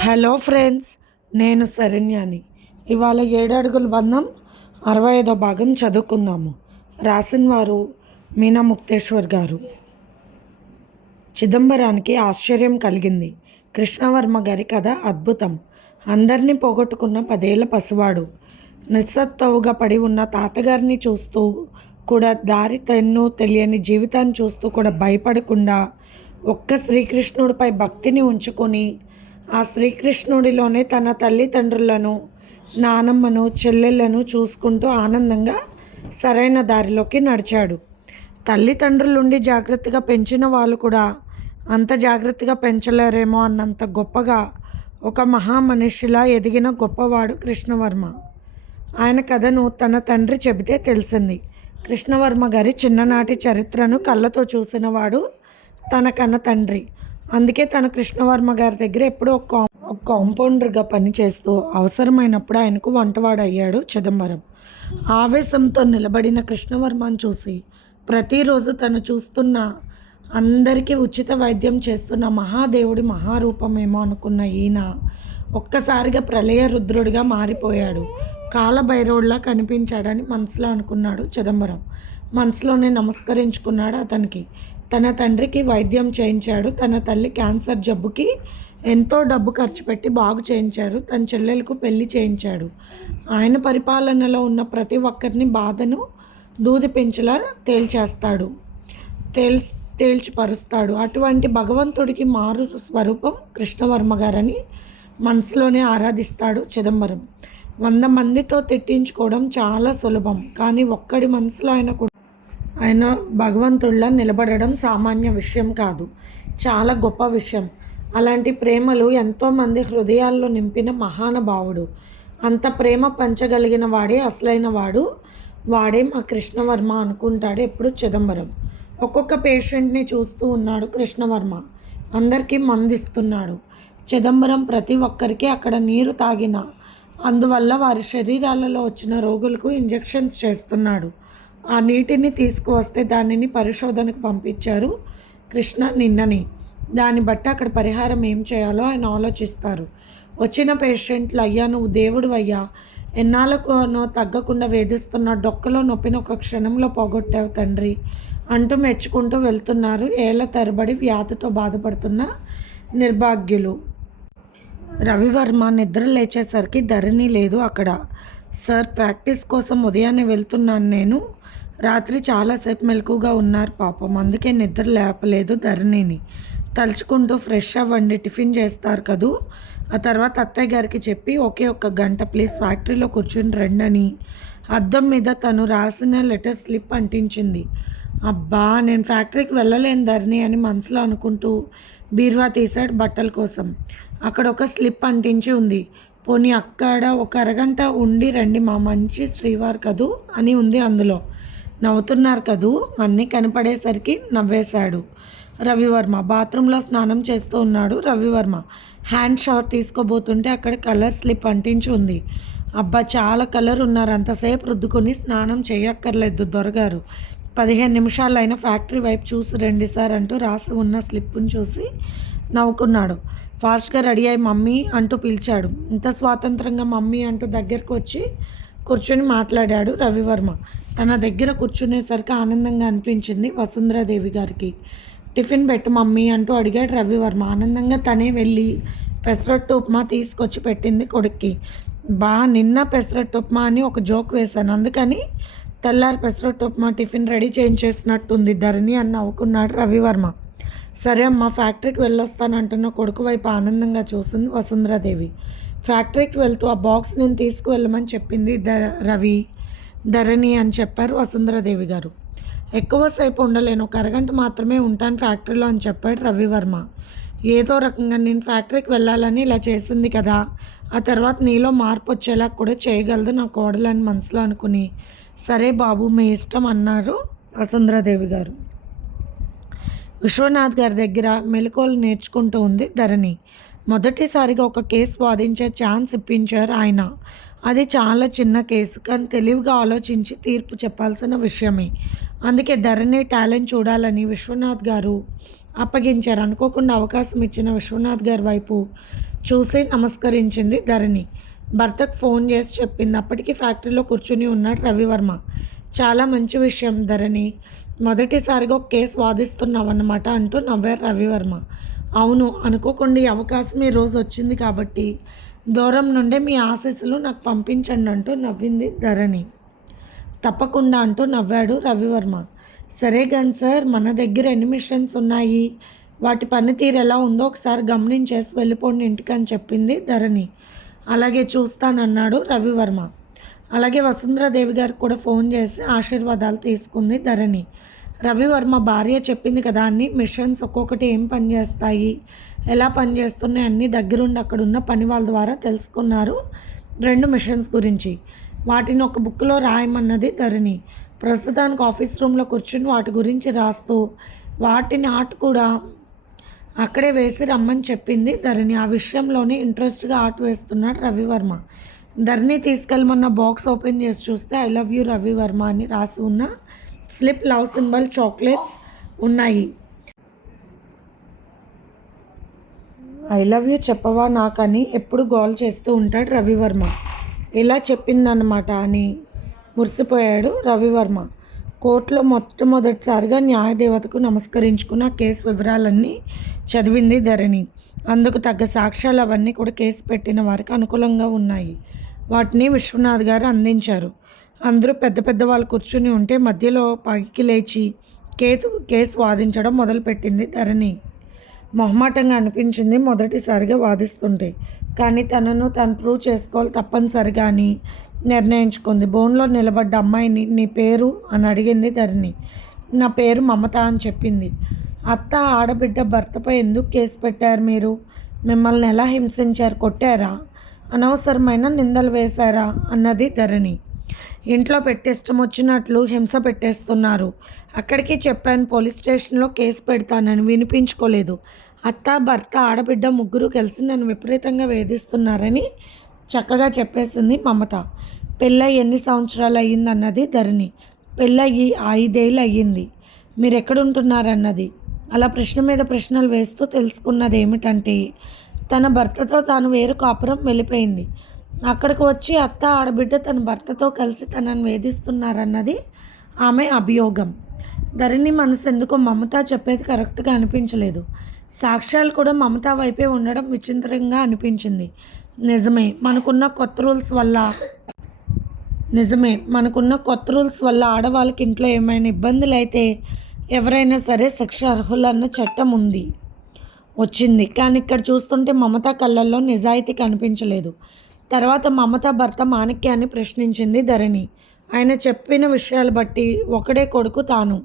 Hello friends నేను శరణ్యాని. ఇవాళ ఏడడుగుల బంధం అరవై ఐదో భాగం చదువుకుందాము. రాసిన వారు మీనా ముక్తేశ్వర్ గారు. చిదంబరానికి ఆశ్చర్యం కలిగింది. కృష్ణవర్మ గారి కథ అద్భుతం. అందరినీ పోగొట్టుకున్న పదేళ్ళ పసివాడు. నిస్సత్తవుగా పడి ఉన్న తాతగారిని చూస్తూ కూడా దారి తెన్ను తెలియని జీవితాన్ని చూస్తూ కూడా భయపడకుండా ఒక్క శ్రీకృష్ణుడిపై భక్తిని ఉంచుకొని ఆ శ్రీకృష్ణుడిలోనే తన తల్లిదండ్రులను నానమ్మను చెల్లెళ్ళను చూసుకుంటూ ఆనందంగా సరైన దారిలోకి నడిచాడు. తల్లిదండ్రులుండి జాగ్రత్తగా పెంచిన వాళ్ళు కూడా అంత జాగ్రత్తగా పెంచలేరేమో అన్నంత గొప్పగా ఒక మహామనిషిలా ఎదిగిన గొప్పవాడు కృష్ణవర్మ. ఆయన కథను తన తండ్రి చెబితే తెలిసింది. కృష్ణవర్మ గారి చిన్ననాటి చరిత్రను కళ్ళతో చూసినవాడు తన కన్న తండ్రి. అందుకే తన కృష్ణవర్మ గారి దగ్గర ఎప్పుడూ ఒక ఒక కాంపౌండర్గా పనిచేస్తూ అవసరమైనప్పుడు ఆయనకు వంటవాడు అయ్యాడు చిదంబరం. ఆవేశంతో నిలబడిన కృష్ణవర్మను చూసి ప్రతిరోజు తను చూస్తున్న అందరికీ ఉచిత వైద్యం చేస్తున్న మహాదేవుడి మహారూపమేమో అనుకున్న ఈయన ఒక్కసారిగా ప్రళయ రుద్రుడిగా మారిపోయాడు. కాలభైరవుడిలా కనిపించాడని మనసులో అనుకున్నాడు చిదంబరం. మనసులోనే నమస్కరించుకున్నాడు అతనికి. తన తండ్రికి వైద్యం చేయించాడు. తన తల్లి క్యాన్సర్ జబ్బుకి ఎంతో డబ్బు ఖర్చు పెట్టి బాగు చేయించారు. తన చెల్లెలకు పెళ్ళి చేయించాడు. ఆయన పరిపాలనలో ఉన్న ప్రతి ఒక్కరిని బాధను దూది పెంచలా తేల్చేస్తాడు. తేల్ తేల్చిపరుస్తాడు. అటువంటి భగవంతుడికి మారు స్వరూపం కృష్ణవర్మ గారని మనసులోనే ఆరాధిస్తాడు చిదంబరం. వంద మందితో తిట్టించుకోవడం చాలా సులభం. కానీ ఒక్కడి మనసులో ఆయన కూడా ఆయన భగవంతుళ్ళ నిలబడడం సామాన్య విషయం కాదు. చాలా గొప్ప విషయం. అలాంటి ప్రేమలు ఎంతోమంది హృదయాల్లో నింపిన మహానుభావుడు అంత ప్రేమ పంచగలిగిన వాడే అసలైన వాడు. వాడే మా కృష్ణవర్మ అనుకుంటాడు ఎప్పుడు చిదంబరం. ఒక్కొక్క పేషెంట్ని చూస్తూ ఉన్నాడు కృష్ణవర్మ. అందరికీ మందిస్తున్నాడు. చిదంబరం ప్రతి ఒక్కరికి అక్కడ నీరు తాగిన అందువల్ల వారి శరీరాలలో వచ్చిన రోగులకు ఇంజెక్షన్స్ చేస్తున్నాడు. ఆ నీటిని తీసుకువస్తే దానిని పరిశోధనకు పంపించారు కృష్ణ నిన్నని. దాన్ని బట్టి అక్కడ పరిహారం ఏం చేయాలో ఆయన ఆలోచిస్తారు. వచ్చిన పేషెంట్లు అయ్యా నువ్వు దేవుడు అయ్యా. ఎన్నాళ్ళకునో తగ్గకుండా వేధిస్తున్న డొక్కలో నొప్పిని ఒక క్షణంలో పోగొట్టావు తండ్రి. అంటూ మెచ్చుకుంటూ వెళ్తున్నారు. ఏళ్ళ తరబడి వ్యాధితో బాధపడుతున్న నిర్భాగ్యులు. రవివర్మ నిద్ర లేచేసరికి ధరణి లేదు అక్కడ. సార్ ప్రాక్టీస్ కోసం ఉదయాన్నే వెళ్తున్నాను నేను. రాత్రి చాలాసేపు మెలకుగా ఉన్నారు పాపం. అందుకే నిద్ర లేపలేదు ధరణిని. తలుచుకుంటూ ఫ్రెష్ అవ్వండి టిఫిన్ చేస్తారు కదూ? ఆ తర్వాత అత్తయ్య గారికి చెప్పి ఒకే ఒక్క గంట ప్లీజ్ ఫ్యాక్టరీలో కూర్చుని రండని. అద్దం మీద తను రాసిన లెటర్ స్లిప్ అంటించింది. అబ్బా నేను ఫ్యాక్టరీకి వెళ్ళలేను ధరణి అని మనసులో అనుకుంటూ బీరువా తీశాడు బట్టల కోసం. అక్కడ ఒక స్లిప్ అంటించి ఉంది. పోనీ అక్కడ ఒక అరగంట ఉండి రండి మా మంచి శ్రీవారు కదూ? అని ఉంది అందులో. నవ్వుతున్నారు కదూ? అన్నీ కనపడేసరికి నవ్వేశాడు. రవివర్మ బాత్రూంలో స్నానం చేస్తూ ఉన్నాడు రవివర్మ. హ్యాండ్ షవర్ తీసుకోబోతుంటే అక్కడ కలర్ స్లిప్ అంటించి ఉంది. అబ్బా చాలా కలర్ ఉన్నారు. అంతసేపు రుద్దుకొని స్నానం చేయక్కర్లేదు దొరగారు. పదిహేను నిమిషాలైన ఫ్యాక్టరీ వైపు చూసి రండి సార్ అంటూ రాసి ఉన్న స్లిప్ని చూసి నవ్వుకున్నాడు. ఫాస్ట్గా రెడీ అయ్యి మమ్మీ అంటూ పిలిచాడు. ఇంత స్వాతంత్రంగా మమ్మీ అంటూ దగ్గరకు వచ్చి కూర్చొని మాట్లాడాడు రవివర్మ. తన దగ్గర కూర్చునేసరికి ఆనందంగా అనిపించింది వసుంధరాదేవి గారికి. టిఫిన్ పెట్టు మమ్మీ అంటూ అడిగాడు రవివర్మ. ఆనందంగా తనే వెళ్ళి పెసరట్టు ఉప్మా తీసుకొచ్చి పెట్టింది కొడుక్కి. బా నిన్న పెసరట్టు ఉప్మా అని ఒక జోక్ వేశాను. అందుకని తెల్లారి పెసరట్టు ఉప్మా టిఫిన్ రెడీ చేయించేసినట్టుంది ధరణి అని నవ్వుకున్నాడు రవివర్మ. సరే అమ్మ ఫ్యాక్టరీకి వెళ్ళొస్తాను అంటున్న కొడుకు వైపు ఆనందంగా చూసింది వసుంధరాదేవి. ఫ్యాక్టరీకి వెళ్తూ ఆ బాక్స్ నేను తీసుకువెళ్ళమని చెప్పింది ద రవి. ధరణి అని చెప్పారు వసుంధరాదేవి గారు. ఎక్కువసేపు ఉండలేను. ఒక అరగంట మాత్రమే ఉంటాను ఫ్యాక్టరీలో అని చెప్పాడు రవివర్మ. ఏదో రకంగా నేను ఫ్యాక్టరీకి వెళ్ళాలని ఇలా చేసింది కదా. ఆ తర్వాత నీలో మార్పు వచ్చేలా కూడా చేయగలదు నా కోడలని మనసులో అనుకుని. సరే బాబు మీ ఇష్టం అన్నారు వసుంధరాదేవి గారు. విశ్వనాథ్ గారి దగ్గర మెలకువలు నేర్చుకుంటూ ఉంది ధరణి. మొదటిసారిగా ఒక కేసు వాదించే ఛాన్స్ ఇప్పించారు ఆయన. అది చాలా చిన్న కేసు. కానీ తెలివిగా ఆలోచించి తీర్పు చెప్పాల్సిన విషయమే. అందుకే ధరణి టాలెంట్ చూడాలని విశ్వనాథ్ గారు అప్పగించారు. అనుకోకుండా అవకాశం ఇచ్చిన విశ్వనాథ్ గారి వైపు చూసి నమస్కరించింది ధరణి. భర్తకు ఫోన్ చేసి చెప్పింది. అప్పటికి ఫ్యాక్టరీలో కూర్చుని ఉన్నాడు రవివర్మ. చాలా మంచి విషయం ధరణి. మొదటిసారిగా ఒక కేసు వాదిస్తున్నావన్నమాట అంటూ నవ్వారు రవివర్మ. అవును అనుకోకుండా ఈ అవకాశం ఈ రోజు వచ్చింది కాబట్టి దూరం నుండే మీ ఆశీస్సులు నాకు పంపించండి అంటూ నవ్వింది ధరణి. తప్పకుండా అంటూ నవ్వాడు రవివర్మ. సరే కానీ సార్ మన దగ్గర ఎన్ని మిషన్స్ ఉన్నాయి? వాటి పనితీరు ఎలా ఉందో ఒకసారి గమనించేసి వెళ్ళిపోండి ఇంటికి అని చెప్పింది ధరణి. అలాగే చూస్తానన్నాడు రవివర్మ. అలాగే వసుంధరాదేవి గారికి కూడా ఫోన్ చేసి ఆశీర్వాదాలు తీసుకుంది ధరణి. రవివర్మ భార్య చెప్పింది కదా అన్ని మిషన్స్ ఒక్కొక్కటి ఏం పనిచేస్తాయి? ఎలా పనిచేస్తున్నాయి అన్నీ దగ్గరుండి అక్కడ ఉన్న పని వాళ్ళ ద్వారా తెలుసుకున్నారు. రెండు మిషన్స్ గురించి. వాటిని ఒక బుక్లో రాయమన్నది ధరణి. ప్రస్తుతానికి ఆఫీస్ రూమ్లో కూర్చుని వాటి గురించి రాస్తూ వాటిని ఆర్ట్ కూడా అక్కడే వేసి రమ్మని చెప్పింది ధరణి. ఆ విషయంలోనే ఇంట్రెస్ట్గా ఆర్ట్ వేస్తున్నాడు రవివర్మ. ధరణి తీసుకెళ్ళమన్న బాక్స్ ఓపెన్ చేసి చూస్తే ఐ లవ్ యూ రవివర్మ అని రాసి ఉన్న స్లిప్ లవ్ సింబల్ చాక్లెట్స్ ఉన్నాయి. ఐ లవ్ యూ చెప్పవా నాకని ఎప్పుడు గోల్ చేస్తూ ఉంటాడు రవివర్మ. ఇలా చెప్పిందనమాట అని మురిసిపోయాడు రవివర్మ. కోర్టులో మొట్టమొదటిసారిగా న్యాయదేవతకు నమస్కరించుకున్న కేసు వివరాలన్నీ చదివింది ధరణి. అందుకు తగ్గ సాక్ష్యాలు అవన్నీ కూడా కేసు పెట్టిన వారికి అనుకూలంగా ఉన్నాయి. వాటిని విశ్వనాథ్ గారు అందించారు. అందరూ పెద్ద పెద్ద వాళ్ళు కూర్చుని ఉంటే మధ్యలో పైకి లేచి కేతు కేసు వాదించడం మొదలుపెట్టింది ధరణి. మొహమాటంగా అనిపించింది మొదటిసారిగా వాదిస్తుంటే. కానీ తనను తను ప్రూవ్ చేసుకోవాలి తప్పనిసరిగా అని నిర్ణయించుకుంది. బోన్లో నిలబడ్డ అమ్మాయిని నీ పేరు? అని అడిగింది ధరణి. నా పేరు మమత అని చెప్పింది. అత్త ఆడబిడ్డ భర్తపై ఎందుకు కేసు పెట్టారు మీరు? మిమ్మల్ని ఎలా హింసించారు? కొట్టారా? అనవసరమైన నిందలు వేశారా? అన్నది ధరణి. ఇంట్లో పెట్టిష్టం వచ్చినట్లు హింస పెట్టేస్తున్నారు. అక్కడికి చెప్పాను పోలీస్ స్టేషన్లో కేసు పెడతానని వినిపించుకోలేదు. అత్త భర్త ఆడబిడ్డ ముగ్గురు కలిసి నన్ను విపరీతంగా వేధిస్తున్నారని చక్కగా చెప్పేసింది మమత. పెళ్ళై ఎన్ని సంవత్సరాలు అయ్యిందన్నది ధరణి. పెళ్ళయ్యి ఐదేళ్ళు అయ్యింది. మీరు ఎక్కడుంటున్నారన్నది అలా ప్రశ్న మీద ప్రశ్నలు వేస్తూ తెలుసుకున్నది ఏమిటంటే తన భర్తతో తాను వేరు కాపురం వెళ్ళిపోయింది. అక్కడికి వచ్చి అత్త ఆడబిడ్డ తన భర్తతో కలిసి తనను వేధిస్తున్నారన్నది ఆమె అభియోగం. ధరణి మనసు ఎందుకో మమత చెప్పేది కరెక్ట్గా అనిపించలేదు. సాక్ష్యాలు కూడా మమత వైపే ఉండడం విచిత్రంగా అనిపించింది. నిజమే మనకున్న కొత్త రూల్స్ వల్ల నిజమే మనకున్న కొత్త రూల్స్ వల్ల ఆడవాళ్ళకి ఇంట్లో ఏమైనా ఇబ్బందులు అయితే ఎవరైనా సరే శిక్ష అర్హులన్న చట్టం ఉంది. వచ్చింది. కానీ ఇక్కడ చూస్తుంటే మమత కళ్ళల్లో నిజాయితీ కనిపించలేదు. తర్వాత మమత భర్త మాణిక్యాన్ని ప్రశ్నించింది ధరణి. ఆయన చెప్పిన విషయాలు బట్టి ఒకడే కొడుకు తాను.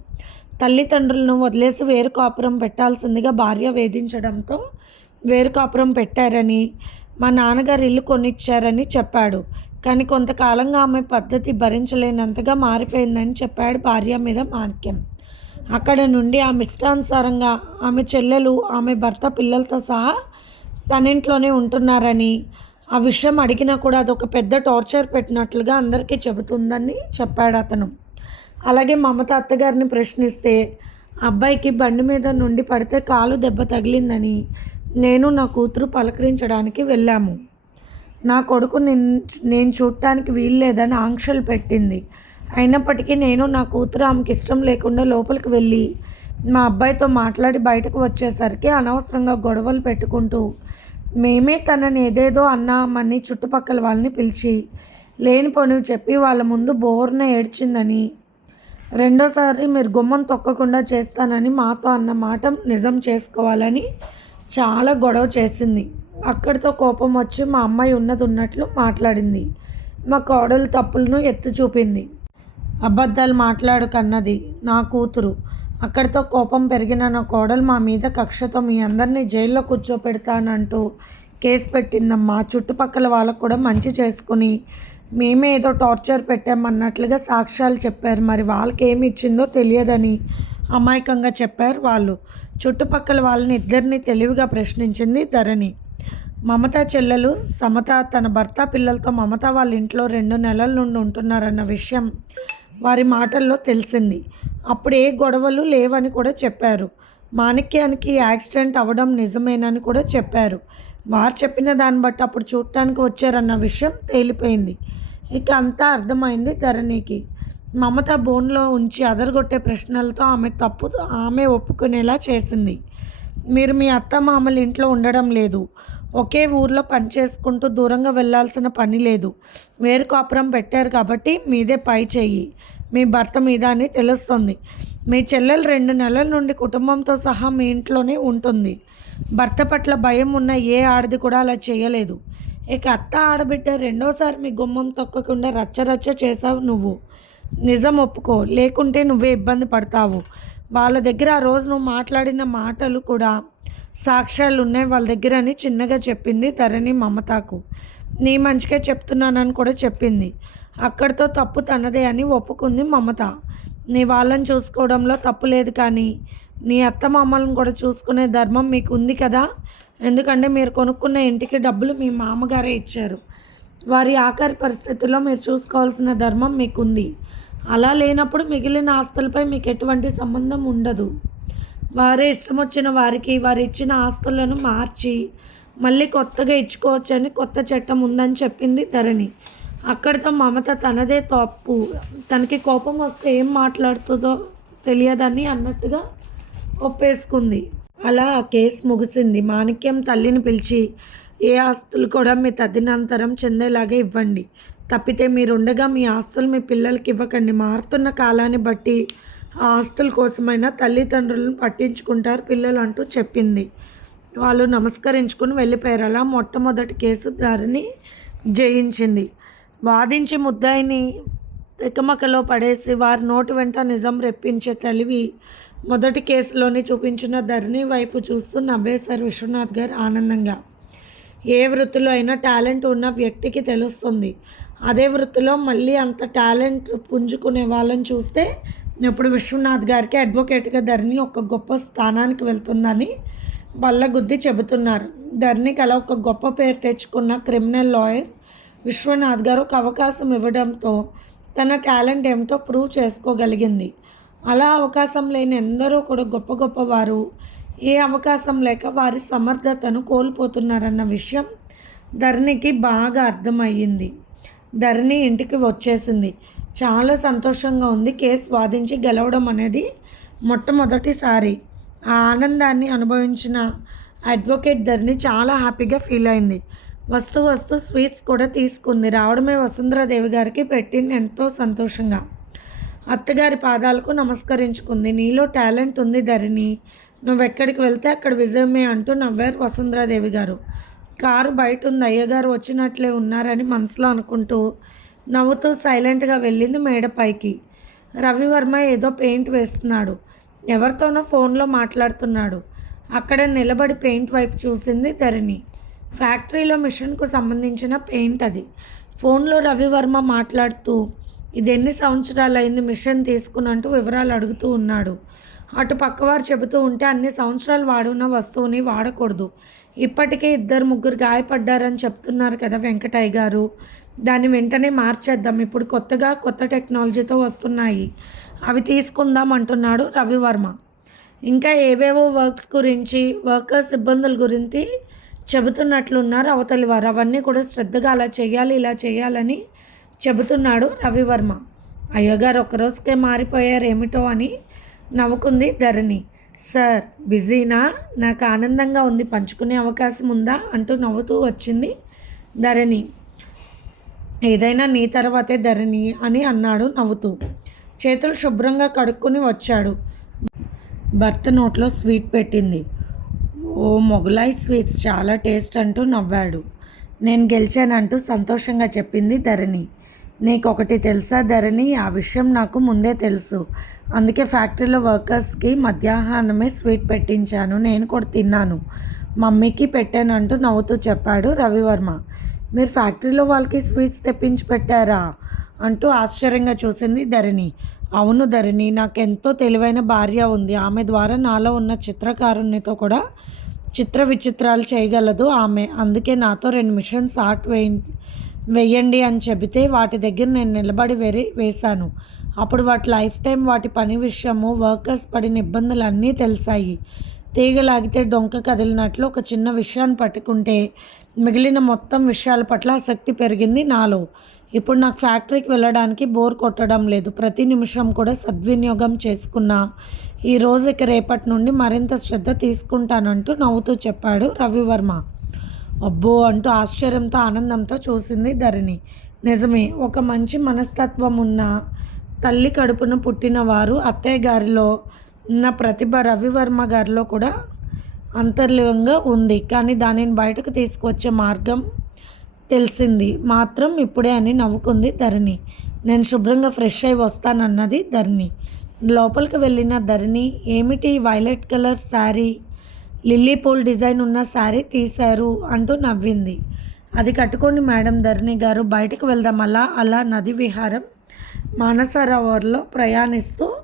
తల్లిదండ్రులను వదిలేసి వేరు కాపురం పెట్టాల్సిందిగా భార్య వేధించడంతో వేరు కాపురం పెట్టారని మా నాన్నగారు ఇల్లు కొనిచ్చారని చెప్పాడు. కానీ కొంతకాలంగా ఆమె పద్ధతి భరించలేనంతగా మారిపోయిందని చెప్పాడు భార్య మీద మాణిక్యం. అక్కడ నుండి ఆమె ఇష్టానుసారంగా ఆమె చెల్లెలు ఆమె భర్త పిల్లలతో సహా తన ఇంట్లోనే ఉంటున్నారని ఆ విషయం అడిగినా కూడా అదొక పెద్ద టార్చర్ పెట్టినట్లుగా అందరికీ చెబుతుందని చెప్పాడు అతను. అలాగే మమత అత్తగారిని ప్రశ్నిస్తే అబ్బాయికి బండి మీద నుండి పడితే కాలు దెబ్బ తగిలిందని నేను నా కూతురు పలకరించడానికి వెళ్ళాము. నా కొడుకు నేను చూడటానికి వీల్లేదని ఆంక్షలు పెట్టింది. అయినప్పటికీ నేను నా కూతురు ఆమెకి ఇష్టం లేకుండా లోపలికి వెళ్ళి మా అబ్బాయితో మాట్లాడి బయటకు వచ్చేసరికి అనవసరంగా గొడవలు పెట్టుకుంటూ మేమే తనని ఏదేదో అన్నామని చుట్టుపక్కల వాళ్ళని పిలిచి లేని పనులు చెప్పి వాళ్ళ ముందు బోర్న ఏడ్చిందని. రెండోసారి మీరు గుమ్మం తొక్కకుండా చేస్తానని మాతో అన్న మాట నిజం చేసుకోవాలని చాలా గొడవ చేసింది. అక్కడితో కోపం వచ్చి మా అమ్మాయి ఉన్నది ఉన్నట్లు మాట్లాడింది. మా కోడలు తప్పులను ఎత్తి చూపింది. అబద్ధాలు మాట్లాడు కన్నది నా కూతురు. అక్కడితో కోపం పెరిగిన నా కోడలు మా మీద కక్షతో మీ అందరినీ జైల్లో కూర్చోపెడతానంటూ కేసు పెట్టిందమ్మా. చుట్టుపక్కల వాళ్ళకు కూడా మంచి చేసుకుని మేమే ఏదో టార్చర్ పెట్టామన్నట్లుగా సాక్ష్యాలు చెప్పారు. మరి వాళ్ళకి ఏమి ఇచ్చిందో తెలియదని అమాయకంగా చెప్పారు వాళ్ళు. చుట్టుపక్కల వాళ్ళని ఇద్దరిని తెలివిగా ప్రశ్నించింది ధరణి. మమత చెల్లెలు సమత తన భర్త పిల్లలతో మమత వాళ్ళ ఇంట్లో రెండు నెలల నుండి ఉంటున్నారన్న విషయం వారి మాటల్లో తెలిసింది. అప్పుడు ఏ గొడవలు లేవని కూడా చెప్పారు. మాణిక్యానికి యాక్సిడెంట్ అవ్వడం నిజమేనని కూడా చెప్పారు. వారు చెప్పిన దాన్ని బట్టి అప్పుడు చూడటానికి వచ్చారన్న విషయం తేలిపోయింది. ఇక అంతా అర్థమైంది ధరణికి. మమత బోన్లో ఉంచి అదరగొట్టే ప్రశ్నలతో ఆమె తప్పు ఆమె ఒప్పుకునేలా చేసింది. మీరు మీ అత్త మామల ఇంట్లో ఉండడం లేదు. ఒకే ఊర్లో పని చేసుకుంటూ దూరంగా వెళ్ళాల్సిన పని లేదు. వేరు కాపురం పెట్టారు కాబట్టి మీదే పై చెయ్యి. మీ భర్త మీద అని తెలుస్తుంది. మీ చెల్లెలు రెండు నెలల నుండి కుటుంబంతో సహా మీ ఇంట్లోనే ఉంటుంది. భర్త పట్ల భయం ఉన్న ఏ ఆడది కూడా అలా చేయలేదు. ఇక అత్త ఆడబిడ్డ రెండోసారి మీ గుమ్మం తొక్కకుండా రచ్చరచ్చ చేసావు నువ్వు. నిజం ఒప్పుకో లేకుంటే నువ్వే ఇబ్బంది పడతావు. వాళ్ళ దగ్గర ఆ రోజు నువ్వు మాట్లాడిన మాటలు కూడా సాక్ష్యాలు ఉన్నాయి వాళ్ళ దగ్గర అని చిన్నగా చెప్పింది ధరణి మమతకు. నీ మంచిగా చెప్తున్నానని కూడా చెప్పింది. అక్కడితో తప్పు తనదే అని ఒప్పుకుంది మమత. నీ వాళ్ళని చూసుకోవడంలో తప్పు లేదు కానీ నీ అత్త మామలను కూడా చూసుకునే ధర్మం మీకు ఉంది కదా? ఎందుకంటే మీరు కొనుక్కున్న ఇంటికి డబ్బులు మీ మామగారే ఇచ్చారు. వారి ఆఖరి పరిస్థితుల్లో మీరు చూసుకోవాల్సిన ధర్మం మీకుంది. అలా లేనప్పుడు మిగిలిన ఆస్తులపై మీకు ఎటువంటి సంబంధం ఉండదు. వారే ఇష్టం వచ్చిన వారికి వారు ఇచ్చిన ఆస్తులను మార్చి మళ్ళీ కొత్తగా ఇచ్చుకోవచ్చని కొత్త చట్టం ఉందని చెప్పింది ధరణి. అక్కడితో మమత తనదే తప్పు. తనకి కోపం వస్తే ఏం మాట్లాడుతుందో తెలియదని అన్నట్టుగా ఒప్పేసుకుంది. అలా ఆ కేసు ముగిసింది. మాణిక్యం తల్లిని పిలిచి ఏ ఆస్తులు కూడా మీ తదినంతరం చెందేలాగా ఇవ్వండి. తప్పితే మీరుండగా మీ ఆస్తులు మీ పిల్లలకి ఇవ్వకండి. మారుతున్న కాలాన్ని బట్టి ఆస్తుల కోసమైనా తల్లిదండ్రులను పట్టించుకుంటారు పిల్లలు అంటూ చెప్పింది. వాళ్ళు నమస్కరించుకుని వెళ్ళిపోయారు. అలా మొట్టమొదటి కేసు దారిని జయించింది. వాదించి ముద్దాయిని తెకమకలో పడేసి వారి నోటి వెంట నిజం రెప్పించే తెలివి మొదటి కేసులోని చూపించిన ధరణి వైపు చూస్తూ నవ్వేశారు విశ్వనాథ్ గారు ఆనందంగా. ఏ వృత్తిలో అయినా టాలెంట్ ఉన్న వ్యక్తికి తెలుస్తుంది. అదే వృత్తిలో మళ్ళీ అంత టాలెంట్ పుంజుకునే వాళ్ళని చూస్తే ఇప్పుడు విశ్వనాథ్ గారికి అడ్వకేట్గా ధరణి ఒక గొప్ప స్థానానికి వెళ్తుందని బల్లగుద్ది చెబుతున్నారు. ధరణికి అలా ఒక గొప్ప పేరు తెచ్చుకున్న క్రిమినల్ లాయర్ విశ్వనాథ్ గారు ఒక అవకాశం ఇవ్వడంతో తన టాలెంట్ ఏమిటో ప్రూవ్ చేసుకోగలిగింది. అలా అవకాశం లేని ఎందరో కూడా గొప్ప గొప్ప వారు ఏ అవకాశం లేక వారి సమర్థతను కోల్పోతున్నారన్న విషయం ధరణికి బాగా అర్థమయ్యింది. ధరణి ఇంటికి వచ్చేసింది. చాలా సంతోషంగా ఉంది కేసు వాదించి గెలవడం అనేది మొట్టమొదటిసారి. ఆ ఆనందాన్ని అనుభవించిన అడ్వకేట్ ధరణి చాలా హ్యాపీగా ఫీల్ అయింది. వస్తూ వస్తూ స్వీట్స్ కూడా తీసుకుంది. రావడమే వసుంధరాదేవి గారికి పెట్టింది ఎంతో సంతోషంగా. అత్తగారి పాదాలకు నమస్కరించుకుంది. నీలో టాలెంట్ ఉంది ధరణి. నువ్వెక్కడికి వెళ్తే అక్కడ విజయమే అంటూ నవ్వారు వసుంధరాదేవి గారు. కారు బయట ఉంది అయ్యగారు వచ్చినట్లే ఉన్నారని మనసులో అనుకుంటూ నవ్వుతూ సైలెంట్గా వెళ్ళింది మేడపైకి రవివర్మ ఏదో పెయింట్ వేస్తున్నాడు. ఎవరితోనో ఫోన్లో మాట్లాడుతున్నాడు. అక్కడ నిలబడి పెయింట్ వైపు చూసింది ధరణి. ఫ్యాక్టరీలో మిషన్కు సంబంధించిన పెయింట్ అది. ఫోన్లో రవివర్మ మాట్లాడుతూ ఇది ఎన్ని సంవత్సరాలు అయింది మిషన్ తీసుకుని అంటూ వివరాలు అడుగుతూ ఉన్నాడు. అటు పక్కవారు చెబుతూ ఉంటే అన్ని సంవత్సరాలు వాడున్న వస్తువుని వాడకూడదు. ఇప్పటికే ఇద్దరు ముగ్గురు గాయపడ్డారని చెప్తున్నారు కదా వెంకటయ్య గారు. దాన్ని వెంటనే మార్చేద్దాం. ఇప్పుడు కొత్తగా కొత్త టెక్నాలజీతో వస్తున్నాయి. అవి తీసుకుందాం అంటున్నాడు రవివర్మ. ఇంకా ఏవేవో వర్క్స్ గురించి వర్కర్స్ ఇబ్బందుల గురించి చెబుతున్నట్లున్నారు అవతలి వారు అవన్నీ కూడా శ్రద్ధగా అలా చేయాలి ఇలా చేయాలని చెబుతున్నాడు రవివర్మ. అయ్యగారు ఒక్కరోజుకే మారిపోయారేమిటో అని నవ్వుకుంది ధరణి. సార్ బిజీనా? నాకు ఆనందంగా ఉంది. పంచుకునే అవకాశం ఉందా? అంటూ నవ్వుతూ వచ్చింది ధరణి. ఏదైనా నీ తర్వాతే ధరణి అని అన్నాడు నవ్వుతూ. చేతులు శుభ్రంగా కడుక్కొని వచ్చాడు. భర్త నోట్లో స్వీట్ పెట్టింది. ఓ మొగలాయి స్వీట్స్ చాలా టేస్ట్ అంటూ నవ్వాడు. నేను గెలిచానంటూ సంతోషంగా చెప్పింది ధరణి. నీకు ఒకటి తెలుసా ధరణి? ఆ విషయం నాకు ముందే తెలుసు. అందుకే ఫ్యాక్టరీలో వర్కర్స్కి మధ్యాహ్నమే స్వీట్ పెట్టించాను. నేను కూడా తిన్నాను. మమ్మీకి పెట్టానంటూ నవ్వుతూ చెప్పాడు రవివర్మ. మీరు ఫ్యాక్టరీలో వాళ్ళకి స్వీట్స్ తెప్పించి పెట్టారా? అంటూ ఆశ్చర్యంగా చూసింది ధరణి. అవును ధరణి నాకెంతో తెలివైన భార్య ఉంది. ఆమె ద్వారా నాలో ఉన్న చిత్రకారునితో కూడా చిత్ర విచిత్రాలు చేయగలదు ఆమె. అందుకే నాతో రెండు మిషన్స్ ఆర్ట్ వేయి వెయ్యండి అని చెబితే వాటి దగ్గర నేను నిలబడి వెరి వేశాను. అప్పుడు వాటి లైఫ్ టైం వాటి పని విషయము వర్కర్స్ పడిన ఇబ్బందులు అన్నీ తెలిసాయి తీగ లాగితే డొంక కదిలినట్లు ఒక చిన్న విషయాన్ని పట్టుకుంటే మిగిలిన మొత్తం విషయాల పట్ల ఆసక్తి పెరిగింది నాలో. ఇప్పుడు నాకు ఫ్యాక్టరీకి వెళ్ళడానికి బోర్ కొట్టడం లేదు. ప్రతి నిమిషం కూడా సద్వినియోగం చేసుకున్నా ఈ రోజుకి రేపటి నుండి మరింత శ్రద్ధ తీసుకుంటానంటూ నవ్వుతూ చెప్పాడు రవివర్మ. అబ్బో అంటూ ఆశ్చర్యంతో ఆనందంతో చూసింది ధరణి. నిజమే ఒక మంచి మనస్తత్వం ఉన్న తల్లి కడుపున పుట్టిన వారు అత్తయ్య గారిలో ఉన్న ప్రతిభ రవివర్మ గారిలో కూడా అంతర్లీనంగా ఉంది. కానీ దానిని బయటకు తీసుకొచ్చే మార్గం తెలిసింది. మాత్రం ఇప్పుడే అని నవ్వుకుంది ధరణి. నేను శుభ్రంగా ఫ్రెష్ అయి వస్తానన్నది ధరణి. లోపలికి వెళ్ళిన ధరణి ఏమిటి వైలెట్ కలర్ శారీ? లిల్లీ పూల్ డిజైన్ ఉన్న శారీ తీశారు అంటూ నవ్వింది. అది కట్టుకోండి మేడం ధరణి గారు బయటకు వెళ్దాం అలా అలా నది విహారం మానసరోవర్లో ప్రయాణిస్తూ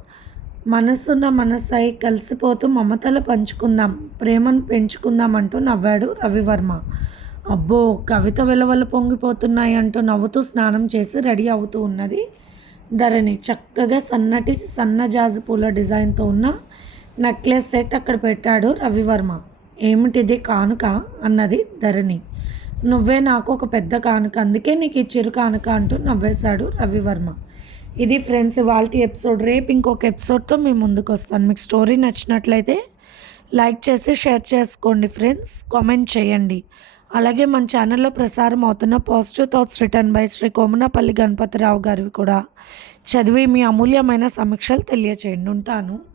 మనసున్న మనసై కలిసిపోతూ మమతలు పంచుకుందాం ప్రేమను పెంచుకుందాం అంటూ నవ్వాడు రవివర్మ. అబ్బో కవిత విలువలు పొంగిపోతున్నాయి అంటూ నవ్వుతూ స్నానం చేసి రెడీ అవుతూ ఉన్నది ధరణి. చక్కగా సన్నటి సన్నజాజి పూల డిజైన్తో ఉన్న నెక్లెస్ సెట్ అక్కడ పెట్టాడు రవివర్మ. ఏమిటిది కానుక? అన్నది ధరణి. నువ్వే నాకు ఒక పెద్ద కానుక అందుకే నీకు ఈ చిరు కానుక అంటూ నవ్వేశాడు రవివర్మ. ఇది ఫ్రెండ్స్ ఇవాళ ఎపిసోడ్. రేపు ఇంకొక ఎపిసోడ్తో మేము ముందుకు వస్తాను మీకు స్టోరీ నచ్చినట్లయితే లైక్ చేసి షేర్ చేసుకోండి ఫ్రెండ్స్. కామెంట్ చేయండి. అలాగే మన ఛానల్లో ప్రసారం అవుతున్న positive thoughts written by Shri Komanapalli Ganapathirao గారివి కూడా చదివి మీ అమూల్యమైన సమీక్షలు తెలియచేయండి. ఉంటాను.